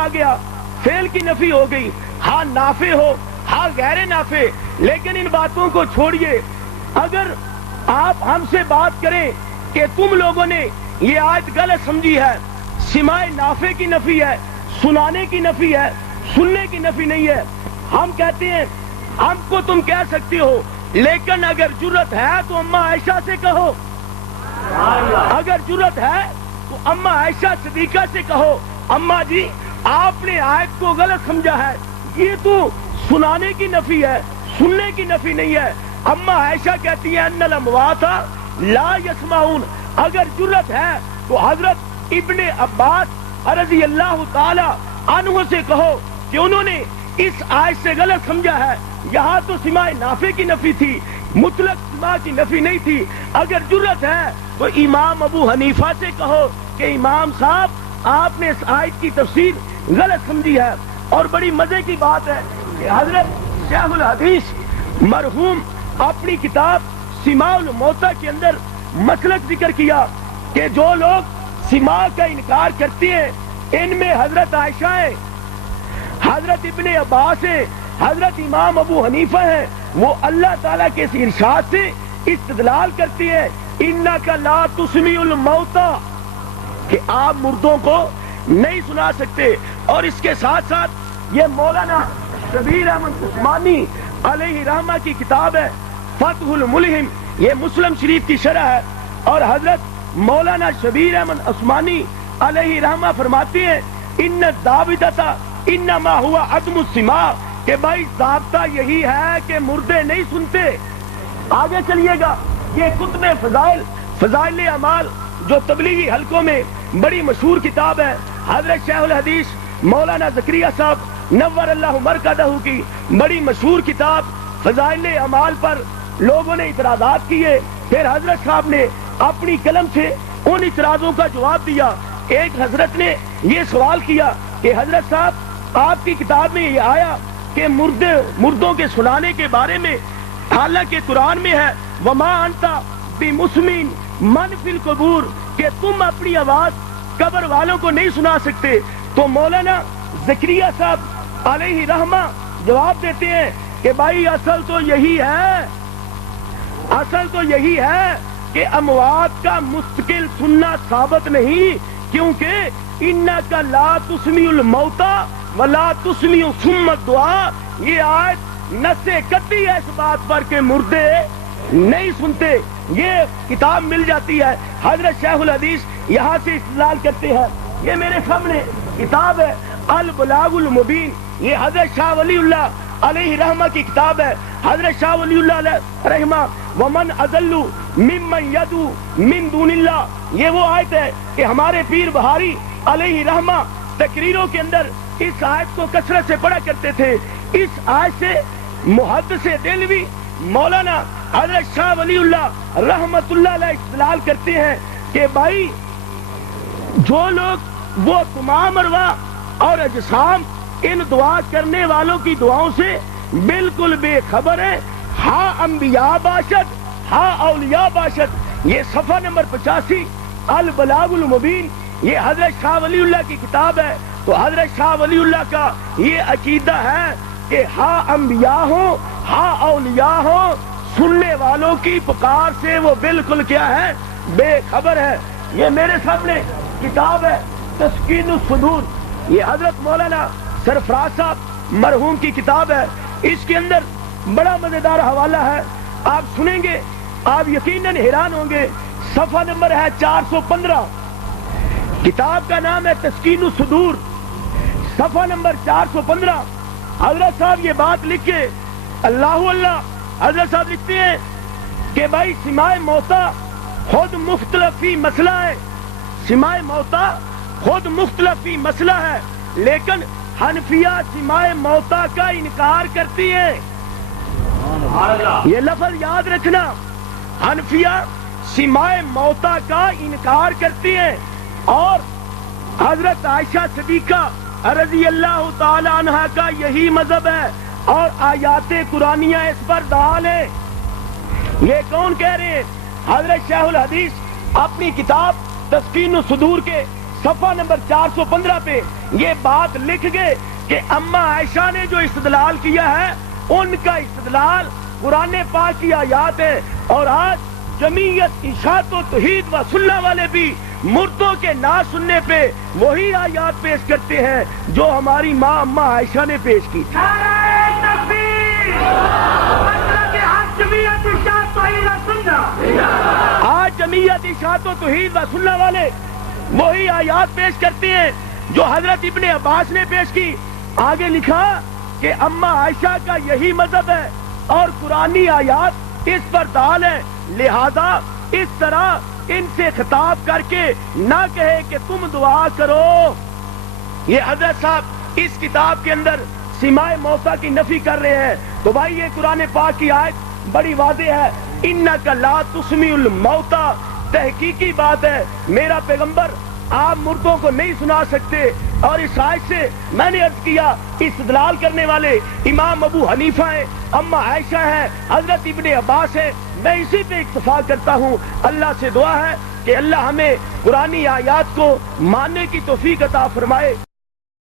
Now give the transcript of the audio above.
آ گیا، فعل کی نفی ہو گئی، ہاں نافع ہو ہاں غیر نافع، لیکن ان باتوں کو چھوڑیے۔ اگر آپ ہم سے بات کریں کہ تم لوگوں نے یہ آیت غلط سمجھی ہے، سماع نافع کی نفی ہے، سنانے کی نفی ہے، سننے کی نفی نہیں ہے، ہم کہتے ہیں ہم کو تم کہہ سکتے ہو، لیکن اگر جرت ہے تو اماں عائشہ سے کہو، اگر جرت ہے تو اماں عائشہ صدیقہ سے کہو، اماں جی آپ نے آیت کو غلط سمجھا ہے، یہ تو سنانے کی نفی ہے، سننے کی نفی نہیں ہے۔ اماں عائشہ کہتی ہیں ان الاموات لا یسمعون، اگر جرت ہے تو حضرت ابن عباس رضی اللہ تعالی عنہ سے کہو کہ انہوں نے اس آیت سے غلط سمجھا ہے، یہاں تو سماع نافع کی نفی تھی، مطلق سماع کی نفی نہیں تھی۔ اگر جرت ہے تو امام ابو حنیفہ سے کہو کہ امام صاحب آپ نے اس آیت کی تفسیر غلط سمجھی ہے۔ اور بڑی مزے کی بات ہے کہ حضرت شیخ الحدیث مرحوم اپنی کتاب سماع الموتیٰ کے اندر مسلک ذکر کیا کہ جو لوگ سماع کا انکار کرتے ہیں ان میں حضرت عائشہ ہے، حضرت ابن عباس ہے، حضرت امام ابو حنیفہ ہیں، وہ اللہ تعالیٰ کے اس ارشاد سے استدلال کرتی ہے انک لا تسمع الموتیٰ، کہ آپ مردوں کو نہیں سنا سکتے۔ اور اس کے ساتھ ساتھ یہ مولانا شبیر احمد عثمانی علیہ رحمہ کی کتاب ہے فتح الملہم، یہ مسلم شریف کی شرح ہے، اور حضرت مولانا شبیر احمد عثمانی علیہ رحمہ فرماتے ہیں ان الضابطۃ انما ہوا عدم السماع، کہ بھائی ضابطہ یہی ہے کہ مردے نہیں سنتے۔ آگے چلیے گا، یہ کتب فضائل اعمال جو تبلیغی حلقوں میں بڑی مشہور کتاب ہے، حضرت شیخ الحدیث مولانا زکریا صاحب نور اللہ مرکزہ کی بڑی مشہور کتاب فضائل اعمال پر لوگوں نے اعتراضات کیے، پھر حضرت صاحب نے اپنی قلم سے ان اعتراضوں کا جواب دیا۔ ایک حضرت نے یہ سوال کیا کہ حضرت صاحب آپ کی کتاب میں یہ آیا کہ مردوں کے سنانے کے بارے میں، حالانکہ قرآن میں ہے وما انت بمسمع من فی القبور، کہ تم اپنی آواز قبر والوں کو نہیں سنا سکتے۔ تو مولانا زکریا صاحب علیہ رحمہ جواب دیتے ہیں کہ بھائی اصل تو یہی ہے کہ اموات کا مستقل سننا ثابت نہیں، کیونکہ انک لا تسمع الموتیٰ ولا تسمع ثم الدعاء، یہ آیت نص قطعی ہے اس بات پر کہ مردے نہیں سنتے۔ یہ کتاب مل جاتی ہے، حضرت شیخ الحدیث یہاں سے استدلال کرتے ہیں۔ یہ میرے سامنے کتاب ہے البلاغ المبین، یہ حضرت شاہ ولی اللہ علیہ رحمہ کی کتاب ہے۔ حضرت شاہ ولی اللہ علیہ رحمہ ومن اضل ممن يدعو من دون اللہ، یہ وہ آیت ہے کہ ہمارے پیر بہاری علیہ رحمہ تقریروں کے اندر اس آیت کو کثرت سے پڑھا کرتے تھے۔ اس آیت سے محدث دہلوی مولانا حضرت شاہ ولی اللہ رحمت اللہ علیہ استدلال کرتے ہیں کہ بھائی جو لوگ وہ تمام ارواح اور اجسام ان دعا کرنے والوں کی دعاؤں سے بالکل بے خبر ہے، ہاں انبیاء باشد ہاں اولیاء باشد، یہ صفحہ نمبر 85 البلاغ المبین، یہ حضرت شاہ ولی اللہ کی کتاب ہے۔ تو حضرت شاہ ولی اللہ کا یہ عقیدہ ہے کہ ہاں انبیاء ہوں ہاں اولیاء ہوں، سننے والوں کی پکار سے وہ بالکل کیا ہے، بے خبر ہے۔ یہ میرے سامنے کتاب ہے تسکین الصدور، یہ حضرت مولانا سرفراز صاحب مرحوم کی کتاب ہے۔ اس کے اندر بڑا مزیدار حوالہ ہے، آپ سنیں گے آپ یقیناً حیران ہوں گے۔ صفحہ نمبر ہے 415، کتاب کا نام ہے تسکین الصدور، صفحہ نمبر 415۔ حضرت صاحب یہ بات لکھے، اللہ اللہ، حضرت صاحب لکھتے ہیں کہ بھائی سماع موتیٰ خود مختلف فی مسئلہ ہے، سماع موتیٰ خود مختلف فی مسئلہ ہے، لیکن حنفیہ سماع موتیٰ کا انکار کرتی ہے۔ یہ لفظ یاد رکھنا، حنفیہ سماع موتیٰ کا انکار کرتی ہیں، اور حضرت عائشہ صدیقہ رضی اللہ تعالی عنہ کا یہی مذہب ہے، اور آیات قرآنیہ اس پر دال ہے۔ یہ کون کہہ رہے ہیں؟ حضرت شیخ الحدیث اپنی کتاب تسکین الصدور کے صفحہ نمبر 415 پہ یہ بات لکھ گئے کہ اما عائشہ نے جو استدلال کیا ہے ان کا استدلال قرآن پاک کی آیات ہے، اور آج جمعیت اشاعت و توحید و سنہ والے بھی مردوں کے نہ سننے پہ وہی آیات پیش کرتے ہیں جو ہماری ماں اما عائشہ نے پیش کی تھی۔ آج جمعیت اشاعت و توحید و سنہ والے وہی آیات پیش کرتے ہیں جو حضرت ابن عباس نے پیش کی۔ آگے لکھا کہ اما عائشہ کا یہی مذہب ہے اور قرآنی آیات اس پر دال ہے، لہذا اس طرح ان سے خطاب کر کے نہ کہے کہ تم دعا کرو۔ یہ حضرت صاحب اس کتاب کے اندر سماع موسیٰ کی نفی کر رہے ہیں، تو بھائی یہ قرآن پاک کی آیت بڑی واضح ہے، اِنَّكَ لَا تُسْمِعُ الْمَوْتَىٰ، تحقیقی بات ہے میرا پیغمبر آپ مردوں کو نہیں سنا سکتے۔ اور اس آیت سے میں نے عرض کیا استدلال کرنے والے امام ابو حنیفہ ہیں، اما عائشہ ہیں، حضرت ابن عباس ہیں، میں اسی پہ اکتفا کرتا ہوں۔ اللہ سے دعا ہے کہ اللہ ہمیں قرآنی آیات کو ماننے کی توفیق عطا فرمائے۔